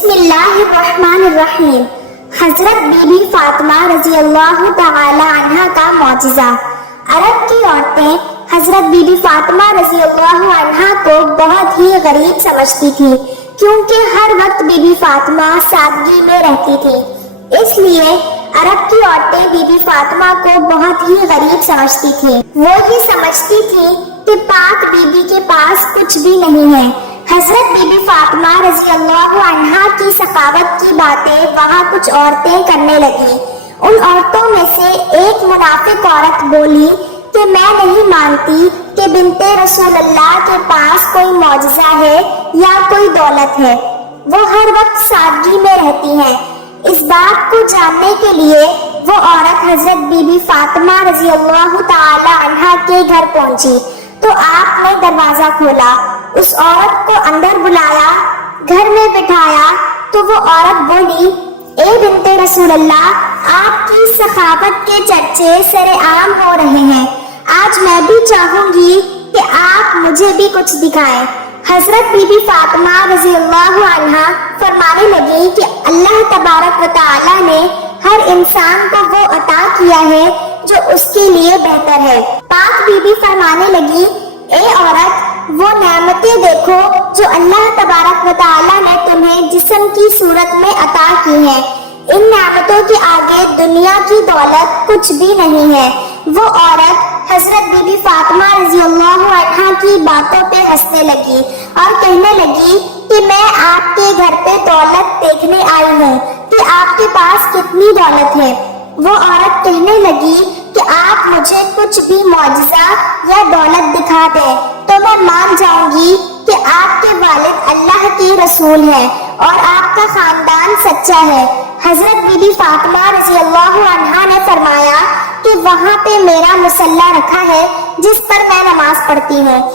بسم اللہ الرحمن الرحیم۔ حضرت بی بی فاطمہ رضی اللہ تعالی عنہ کا معجزہ۔ عرب کی عورتیں حضرت بی بی فاطمہ رضی اللہ عنہ کو بہت ہی غریب سمجھتی تھی، کیونکہ ہر وقت بی بی فاطمہ سادگی میں رہتی تھی۔ اس لیے عرب کی عورتیں بی بی فاطمہ کو بہت ہی غریب سمجھتی تھی۔ وہ یہ سمجھتی تھی کہ پاک بی بی کے پاس کچھ بھی نہیں ہے۔ حضرت بی بی فاطمہ رضی اللہ عنہا کی سخاوت کی باتیں وہاں کچھ عورتیں کرنے لگی۔ ان عورتوں میں سے ایک منافق عورت بولی کہ میں نہیں مانتی کہ بنت رسول اللہ کے پاس کوئی معجزہ ہے یا کوئی دولت ہے، وہ ہر وقت سادگی میں رہتی ہیں۔ اس بات کو جاننے کے لیے وہ عورت حضرت بی بی فاطمہ رضی اللہ تعالی عنہا کے گھر پہنچی تو آپ نے دروازہ کھولا، اس عورت کو اندر بلایا، گھر میں بٹھایا تو وہ عورت بولی، اے بنت رسول اللہ، آپ کی سخاوت کے چرچے سرے عام ہو رہے ہیں، آج میں بھی چاہوں گی کہ آپ مجھے بھی کچھ دکھائیں۔ حضرت بی بی فاطمہ رضی اللہ عنہا فرمانے لگی کہ اللہ تبارک و تعالی نے ہر انسان کو وہ عطا کیا ہے جو اس کے لیے بہتر ہے۔ پاک بی بی فرمانے لگی، اے عورت، وہ نعمتیں دیکھو جو اللہ تبارک و تعالی نے تمہیں جسم کی صورت میں عطا کی ہیں، ان نعمتوں کے آگے دنیا کی دولت کچھ بھی نہیں ہے۔ وہ عورت حضرت بی بی فاطمہ رضی اللہ عنہا کی باتوں پہ ہنسنے لگی اور کہنے لگی کہ میں آپ کے گھر پہ دولت دیکھنے آئی ہوں کہ آپ کے پاس کتنی دولت ہے۔ وہ عورت کہنے لگی کہ آپ مجھے کچھ بھی معجزہ یا دولت دکھا دیں تو میں مان جاؤں گی کہ آپ کے والد اللہ کے رسول ہیں اور آپ کا خاندان سچا ہے۔ حضرت بی بی فاطمہ رضی اللہ عنہا نے فرمایا کہ وہاں پہ میرا مصلی رکھا ہے جس پر میں نماز پڑھتی ہوں،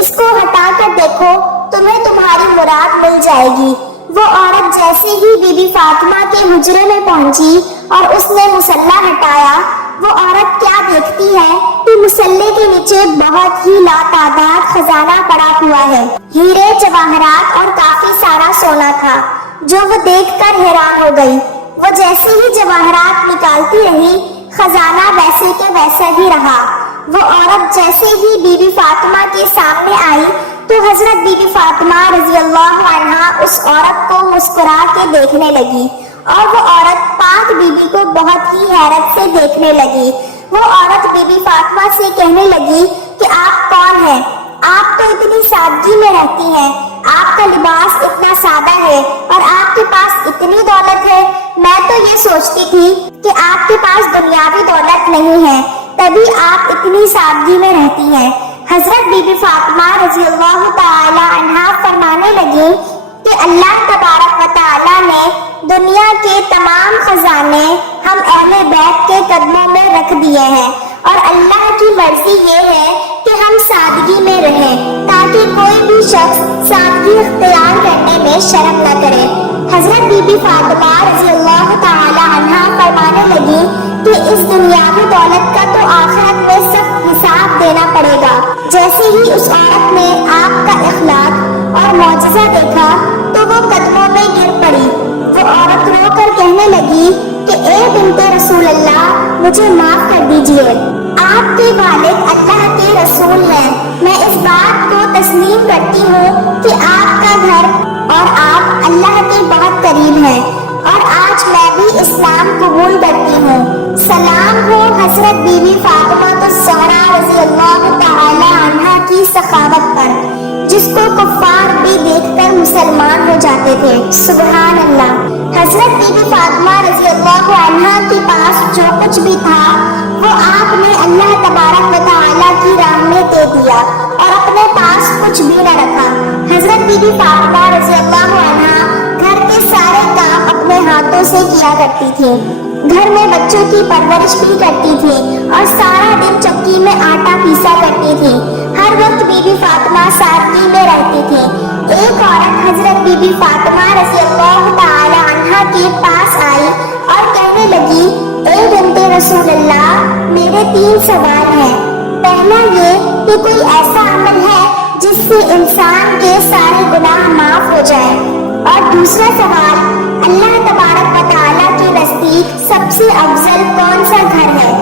اس کو ہٹا کر دیکھو، تمہیں تمہاری مراد مل جائے گی۔ وہ عورت جیسے ہی بی بی فاطمہ کے حجرے میں پہنچی اور اس نے مصلی ہٹایا، وہ عورت کیا دیکھتی ہے کہ مصلی کے نیچے بہت ہی لاتعداد خزانہ پڑا ہوا ہے، ہیرے جواہرات اور کافی سارا سونا تھا، جو وہ دیکھ کر حیران ہو گئی۔ وہ جیسے ہی جواہرات نکالتی رہی، خزانہ ویسے کے ویسا ہی رہا۔ وہ عورت جیسے ہی بی بی فاطمہ کے سامنے آئی تو حضرت بی بی فاطمہ رضی اللہ عنہا اس عورت کو مسکرا کے دیکھنے لگی اور وہ عورت پاک بی بی کو بہت ہی حیرت سے دیکھنے لگی۔ وہ عورت بی بی فاطمہ سے کہنے لگی کہ آپ کون ہیں؟ آپ تو اتنی سادگی میں رہتی ہیں، آپ کا لباس اتنا سادہ ہے اور آپ کے پاس اتنی دولت ہے، میں تو یہ سوچتی تھی کہ آپ کے پاس دنیاوی دولت نہیں ہے، تبھی آپ اتنی سادگی میں رہتی ہیں۔ حضرت بی بی فاطمہ رضی اللہ تعالی عنہا فرمانے لگی کہ اللہ تبارک و تعالی نے دنیا کے تمام خزانے ہم اہل بیت کے قدموں میں رکھ دیے ہیں اور اللہ کی مرضی یہ ہے کہ ہم سادگی میں رہیں تاکہ کوئی بھی شخص سادگی اختیار کرنے میں شرم نہ کرے۔ حضرت بی بی فاطمہ رضی اللہ تعالی عنہا فرمانے لگی کہ اس دنیاوی دولت کا تو آخرت میں سخت حساب دینا پڑے گا۔ جیسے ہی اس عورت نے آپ کا اخلاق اور معجزہ دیکھا تو وہ قدموں میں گر پڑی۔ وہ عورت رو کر کہنے لگی کہ اے بنت رسول اللہ، مجھے معاف کر دیجئے، آپ کے والد اللہ کے رسول ہیں، میں اس بات کو تسلیم کرتی ہوں کہ آپ کا گھر اور آپ اللہ کے بہت قریب ہیں اور آج میں بھی اسلام قبول کرتی ہوں۔ سلام ہو حضرت بی بی فاطمہ الزہرا رضی اللہ تعالی عنہا کی سخاوت پر، جس کو کفار بھی دیکھ کر مسلمان ہو جاتے تھے۔ سبحان اللہ۔ حضرت بی بی فاطمہ رضی اللہ عنہا کے پاس جو کچھ بھی تھا وہ آپ نے اللہ تبارک و تعالی کی راہ میں دے دیا اور اپنے پاس کچھ بھی نہ رکھا۔ حضرت بی بی فاطمہ رضی اللہ عنہا گھر کے سارے کام اپنے ہاتھوں سے کیا کرتی تھی، گھر میں بچوں کی پرورش بھی کرتی تھی اور سارا دن چکی میں آٹا پیسا کرتی تھی۔ ہر وقت بی بی فاطمہ سادگی میں رہتی تھی۔ ایک عورت حضرت بی بی فاطمہ رضی اللہ تعالی عنہا کے پاس آئی اور کہنے لگی، اے بنت رسول اللہ، میرے 3 سوال ہیں۔ پہلا یہ کہ کوئی ایسا عمل ہے جس سے انسان کے سارے گناہ معاف ہو جائے؟ اور دوسرا سوال، اللہ تبارک و تعالیٰ کے نزدیک سب سے افضل کون سا گھر ہے؟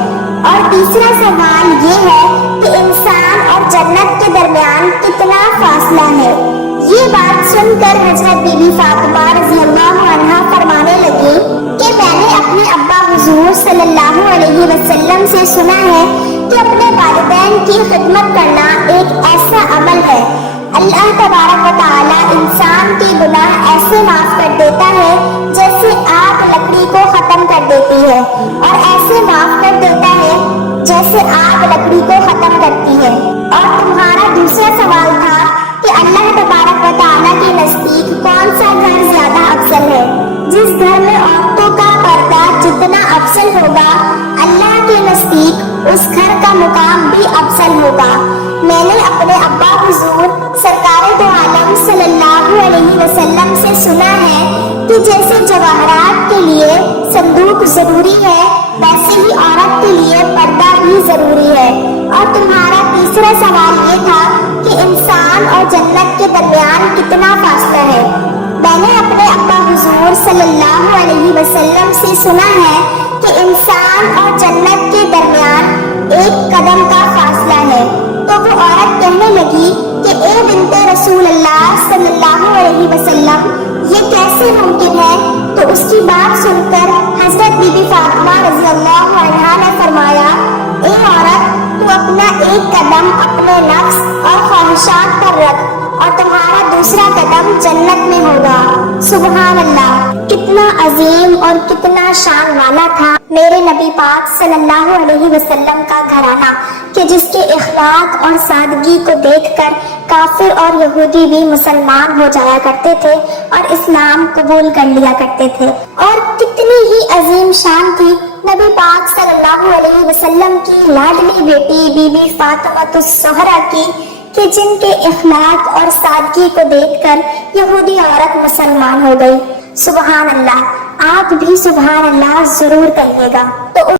اور تیسرا سوال یہ ہے کہ انسان اور جنت کے درمیان کتنا فاصلہ ہے؟ یہ بات سن کر حضرت بی بی فاطمہ رضی اللہ عنہا فرمانے لگی کہ میں نے اپنے ابا حضور صلی اللہ علیہ وسلم سے سنا ہے کہ اپنے والدین کی خدمت کرنا ایک ایسا عمل ہے، اللہ تبارک و تعالیٰ انسان کے گناہ ایسے معاف کر دیتا ہے جیسے آگ لکڑی کو ختم کر دیتی ہے، اور ایسے معاف کر دیتا ہے جیسے آگ لکڑی کو ختم کرتی ہے۔ اور تمہارا دوسرا سوال تھا کہ اللہ تبارک و تعالیٰ کے نزدیک کون سا گھر زیادہ افضل ہے؟ جس گھر میں عورتوں کا پردہ جتنا افضل ہوگا، اللہ کے نزدیک اس گھر کا مقام بھی افضل ہوگا۔ میں نے اپنے ابا حضور سرکار دو عالم صلی اللہ علیہ وسلم سے سنا ہے کہ جیسے جواہرات کے لیے صندوق ضروری ہے، ویسے ہی عورت کے لیے پردہ بھی ضروری ہے۔ اور تمہارا تیسرا سوال یہ تھا کہ انسان اور جنت کے درمیان کتنا فاصلہ ہے۔ میں نے اپنے ابا حضور صلی اللہ علیہ وسلم سے سنا ہے کہ انسان اور جنت کے درمیان ایک قدم کا فاصلہ ہے۔ تو وہ عورت کہنے لگی کہ اے بنت رسول اللہ صلی اللہ علیہ وسلم، یہ کیسے ممکن ہے؟ تو اس کی بات سن کر حضرت بی بی فاطمہ رضی اللہ عنہا نے فرمایا، اے عورت، تو اپنا ایک قدم اپنے نفس اور خواہشات پر رکھ اور تمہارا دوسرا قدم جنت میں ہوگا۔ سبحان اللہ، کتنا عظیم اور کتنا شان والا تھا میرے نبی پاک صلی اللہ علیہ وسلم کا گھرانہ کہ جس کے اخلاق اور سادگی کو دیکھ کر کافر اور یہودی بھی مسلمان ہو جایا کرتے تھے اور اسلام قبول کر لیا کرتے تھے۔ اور کتنی ہی عظیم شان تھی نبی پاک صلی اللہ علیہ وسلم کی لاڈلی بیٹی بی بی فاطمہ الزہرا کی کہ جن کے اخلاق اور سادگی کو دیکھ کر یہودی عورت مسلمان ہو گئی۔ سبحان اللہ، آپ بھی سبحان اللہ ضرور کہیے گا۔ تو